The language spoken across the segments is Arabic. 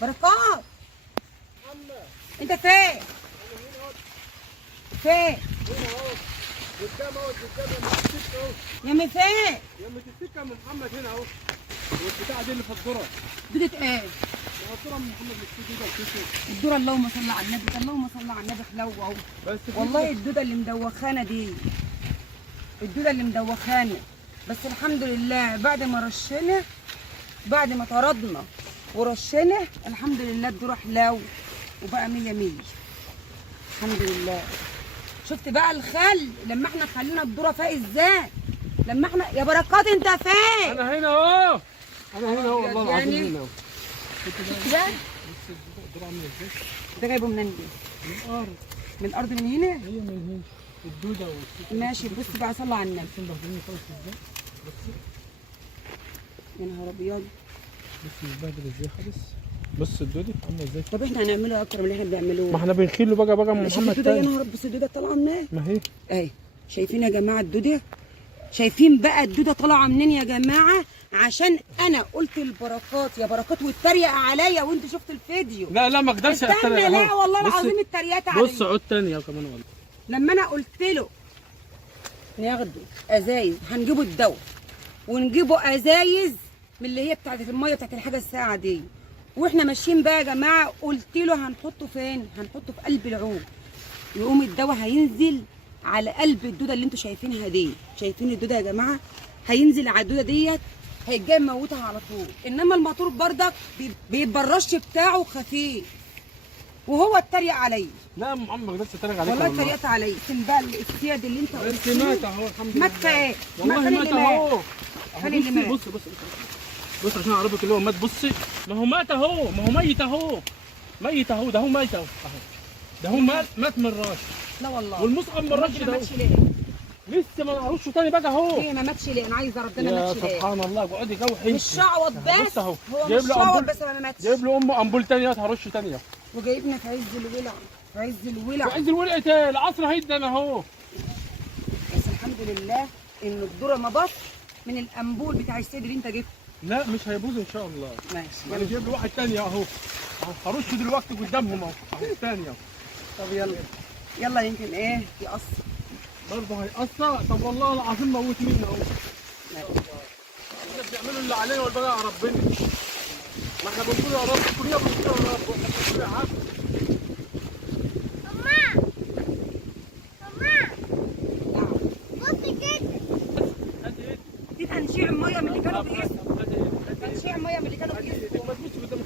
بركات، انت فين؟ فين؟ هنا اهو قدام اهو قدام يا السكه اهو. يا مي فين؟ يا السكه من محمد هنا اهو. والبتاع دي اللي في الذره. دودة ايه؟ الذره من محمد اللي في الدودة اللهم صل على النبي، اللهم صل على النبي حلوة اهو. بس والله الدودة اللي مدوخانة دي، الدودة اللي مدوخانة، بس الحمد لله بعد ما رشنا، بعد ما طردنا ورشنا الحمد لله الدورة حلو وبقى 100 100 الحمد لله. شفت بقى الخل لما احنا خلينا الدورة فيها ازاي؟ لما احنا يا بركات انت فين؟ انا هنا اهو. انا هنا اهو والله العظيم يعني هنا اهو. شفت ده؟ بص الذره عامله ازاي؟ ده جايبه منين دي؟ من الارض. من الارض من هنا؟ هي من هنا. الدوده ماشي. بص بقى صلى على النبي. بص مبهدلين خالص ازاي؟ بص يا نهار ابيض. بص متبهدل ازاي خالص. بص الدوده عامله ازاي؟ طب احنا هنعمله اكتر من اللي احنا بنعملوه. ما احنا بنخيله بقى من شوف محمد الدودة يا تاني. نهار، بص الدودة طالعة منين؟ ما هي اهي شايفين يا جماعه الدوده؟ شايفين بقى الدوده طالعه منين يا جماعه؟ عشان انا قلت البركات يا بركات واتريق عليا وانت شفت الفيديو. لا ما اقدرش استنى، لا والله العظيم اتريقت عليا. بص عود تاني يا كمان والله. لما انا قلت له ناخده ازايز، هنجيبه الدواء ونجيبه ازايز من اللي هي بتاعت الميه بتاعت الحاجه الساعه دي، واحنا ماشيين بقى يا جماعه قلت له هنحطه فين؟ هنحطه في قلب العود، يقوم الدواء هينزل على قلب الدوده اللي انتوا شايفينها دي. شايفين الدوده يا جماعه؟ هينزل على الدوده ديت، هيجي موتها على طول. انما الموتور بردك بيبقى الرش بتاعه خفيف، وهو اتريق عليا. لا يا محمد ما اقدرش اتريق عليك والله اتريقت عليا. فين بقى السياد اللي انت انت مات اهو الحمد لله. مات ايه؟ والله مات اهو. فين اللي مات؟ بص بص عشان اعرفك اللي هو مات. بصي ما هو مات اهو، ما هو ميت اهو، ميت اهو، ده هو ميت اهو. ده هو مات من الراش. لا والله. والمصعب من الراش ما ده ماتش ليه؟ لسه ما نعرفش تاني بقى اهو. ليه ما ماتش ليه؟ انا عايزه ربنا يا ماتش ليه؟ سبحان الله اقعدي جوحي. مش شعوط بس، بص اهو هو جايب مش له شعوط امبول، بس ما ماتش. جايب له امه امبول تانية هرش تانية. وجايبنا في عز الولع، في عز الولع. وعايز الورقه تاني العصر هيدنا اهو. بس الحمد لله ان الذره ما بص من الامبول بتاع السيد اللي انت جبته. لا مش هيبوظ ان شاء الله. ماشي. انا جايب له واحد تاني اهو، هرش دلوقتي قدامهم اهو الثاني اهو. طب يلا يلا يمكن ايه يقص. برضه هيقصر. طب والله العظيم موت مني اهو. احنا بنعملوا اللي علينا والباقي على ربنا. ما احنا بنقول يا رب، كلنا بنقول يا رب واحنا بنقول يا عم. بصي كده. دي تنشيع ميه من اللي كانوا بيقيسوا. تنشيع ميه من اللي كانوا بيقيسوا. ما تبصش قدامك.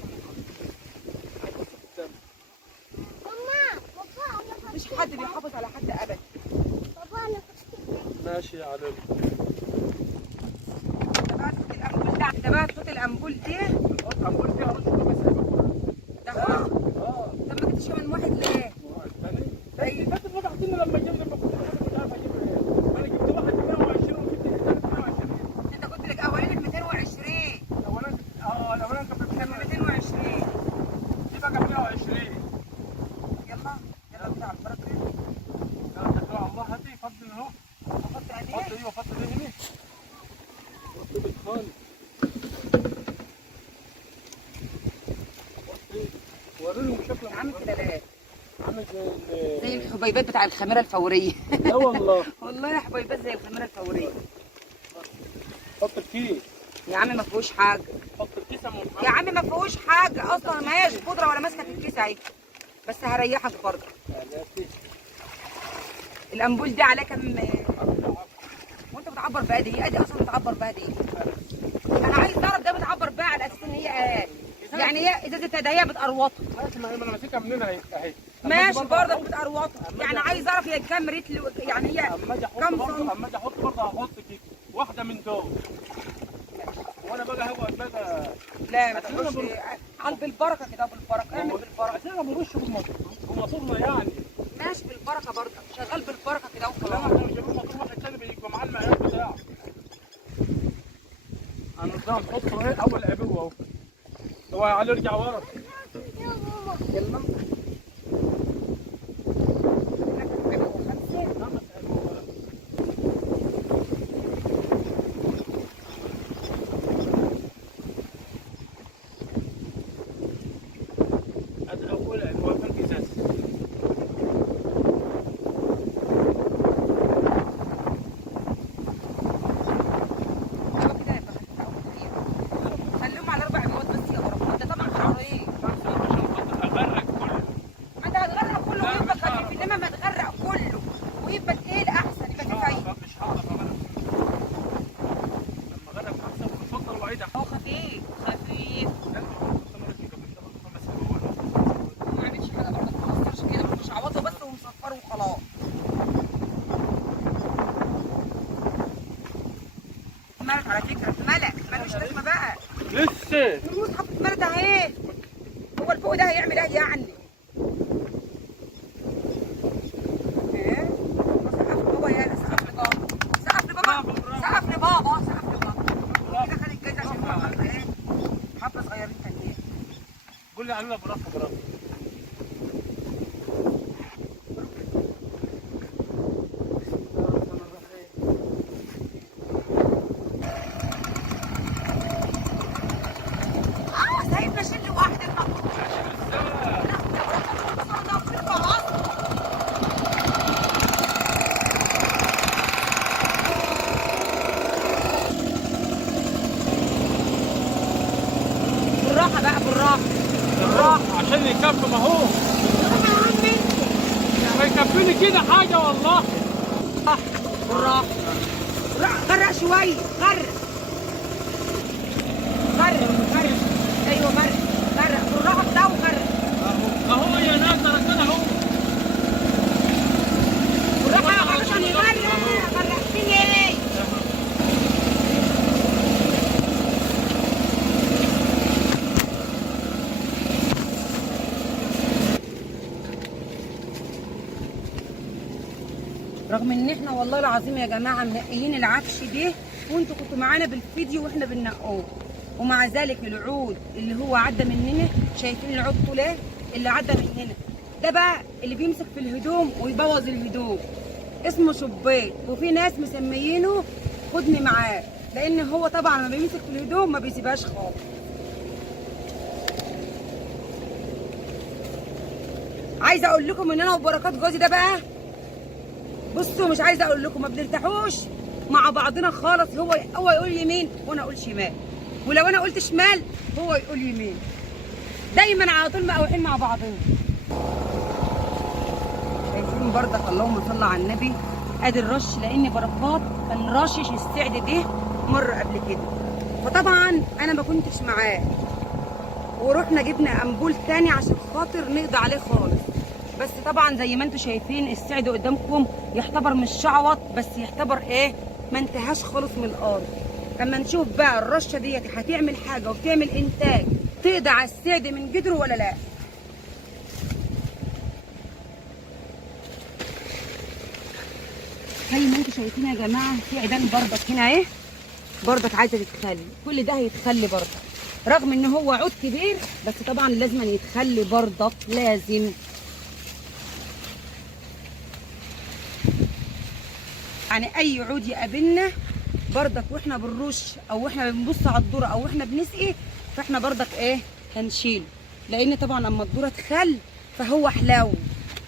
مش حد بيحافظ على حد ابدا. ماشي يا علي. ده بقى صوت الامبول دي. الامبول دي هرش بس. ده هو. طب ما جبتش من واحد ليه؟ طيب بس ما بعتني لما جبنا لما كنت مش عارف اجيب ايه. انا جبت واحد 120 وجبت الثاني 22. انت كنت لك اولاني ب 220. الاولاني كان ب كان ب 220. دي بقى 120. يلا يلا بتاع البركه. لا تكل على الله. هاتي فضل اهو. حط فضل عينيه. ايوه فضل ايه هنا. فضل خالص. وريهم شكله عامل كده ليه؟ عامل زي الحبيبات بتاع الخميره الفوريه. لا والله. والله يا حبيبات زي الخميره الفوريه. حط الكيس. يا عم ما فيهوش حاجه. حط الكيس يا ام محمد. يا عم ما فيهوش حاجه اصلا، ما هيش بودره ولا ماسكه في الكيس اهي. بس هريحك برضه. الامبول دي عليها كام؟ وانت بتعبر بقى دي؟ ادي اصلا بتعبر بقى دي. انا عايز اعرف ده بتعبر بقى على اساس ان هي ايه؟ يعني هي ازازه هدايا بتقروطها. ماشي ما انا ماسكها من هنا اهي. ماشي برضه بتقروطها. يعني عايز اعرف هي كام رتل، يعني هي اما اجي احط كام برضه، سم؟ اما اجي احط برضه هحط كده واحده من دول. وانا بقى هقعد بقى. لا ما تقولش على بالبركه كده، بالبركه اعمل بالبركه. عشان انا برش بموتورنا يعني. ماشي بالبركه برضه، شغال بالبركه كده لا وخلاص. احنا مش جايبين موتور واحد تاني بيبقى معاه المعيار بتاعه. انا ده هنحطه اهي اول عبوه اهو. هو يا علي ارجع ورا. يلا خفيف خفيف. ما عملش حاجه برضه، ما كسرش كده، مش عوضه بس ومصفره وخلاص. اتملت على فكره، اتملت، ملوش لازمه بقى. لسه الرز حطت اتملت اهي. هو الفوق ده هيعمل ايه يعني؟ ايه؟ سقف لبابا يا سقف لبابا، سقف لبابا، سقف لبابا، سقف لبابا. كده خد الجايزه عشان هو عمل ايه؟ حبه صغيرين تانيين. قول لي علينا برافو برافو. سايبنا شيل لوحدنا. بالراحه بقى، بالراحه بالراحه. عشان يكفي ما هو ما يكفيني كده حاجه والله. بالراحه غرق شويه، غرق غرق غرق. ايوه غرق غرق بالراحه بتاعه، غرق اهو يا ناس انا كده اهو. بالراحه عشان يغرق. غرقتني. رغم ان احنا والله العظيم يا جماعه منقيين العفش ده، وانتوا كنتوا معانا بالفيديو واحنا بننقوه، ومع ذلك العود اللي هو عدى مننا، شايفين العود طوله اللي عدى مننا ده بقى اللي بيمسك في الهدوم ويبوظ الهدوم، اسمه شبيط. وفي ناس مسميينه خدني معاه، لان هو طبعا لما بيمسك في الهدوم ما بيسيبهاش خالص. عايزه اقول لكم ان انا وبركات جوزي ده بقى، بصوا مش عايزه اقول لكم ما بنرتاحوش مع بعضنا خالص. هو يقول يمين وانا اقول شمال، ولو انا قلت شمال هو يقول يمين. دايما على طول مقاوحين مع بعضنا. شايفين برضك اللهم صل على النبي ادي الرش، لان بركات كان رشش السعد ده مره قبل كده، فطبعا انا ما كنتش معاه، ورحنا جبنا امبول تاني عشان خاطر نقضي عليه خالص. بس طبعا زي ما انتم شايفين السعد قدامكم يعتبر مش شعوط، بس يعتبر ايه، ما انتهاش خالص من الارض. اما نشوف بقى الرشه ديت هتعمل حاجه وبتعمل انتاج تقضي على السعد من جدره ولا لا. زي ما انتم شايفين يا جماعه في عيدان برضك هنا اهي، برضك عايزه تتخلي، كل ده هيتخلي برضك، رغم ان هو عود كبير بس طبعا لازم يتخلي برضك، لازم. يعني اي عود يقابلنا برضك واحنا بنرش او احنا بنبص على الذره او احنا بنسقي، فاحنا برضك ايه هنشيل، لان طبعا لما الذره تخل فهو حلاوه،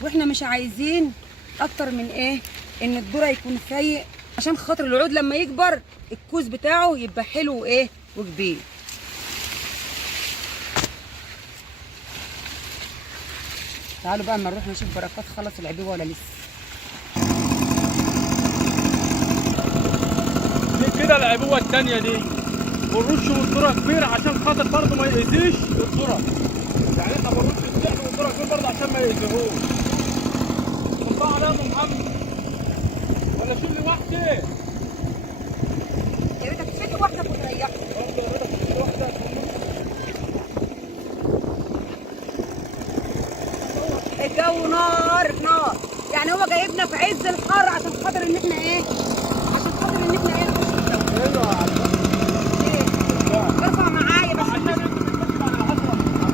واحنا مش عايزين اكتر من ايه ان الذره يكون فايق، عشان خاطر العود لما يكبر الكوز بتاعه يبقى حلو وايه وكبير. تعالوا بقى اما نروح نشوف بركات خلص العبوه ولا لسه. كده العبوه الثانيه دي بنرش والذره كبيره عشان خاطر برضه ما يأذيش الذره. يعني احنا بنرش السعد والذره كبير برضه عشان ما يأذيهوش. قطع عليها ام محمد ولا شيل لي واحده؟ يا ريتك تشيل واحده وتريحها. برضه يا ريتك تشيل واحده. الجو نار نار، يعني هو جايبنا في عز الحر عشان خاطر ان احنا ايه، عشان خاطر ان احنا ايه نخش الجو. ايوه ارفع معايا بس.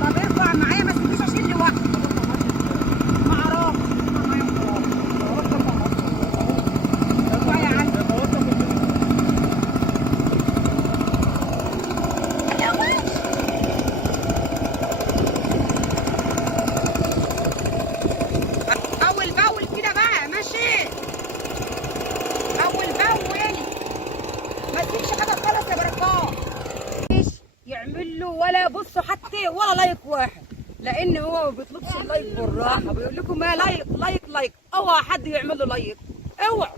طب ارفع معايا بس مش اشيل لي واحده. مع راسي ارفع معايا وخلاص. ارفع يا عم. اول باول كده بقى ماشي، اول باول ما تسيبش حاجه خالص يا بركات. مش يعمل له ولا بصوا حتى ولا لايك واحد، لان هو ما بيطلبش اللايك بالراحه، بيقول لكم ما لايك لايك لايك، اوعى حد يعمل له لايك، اوعى.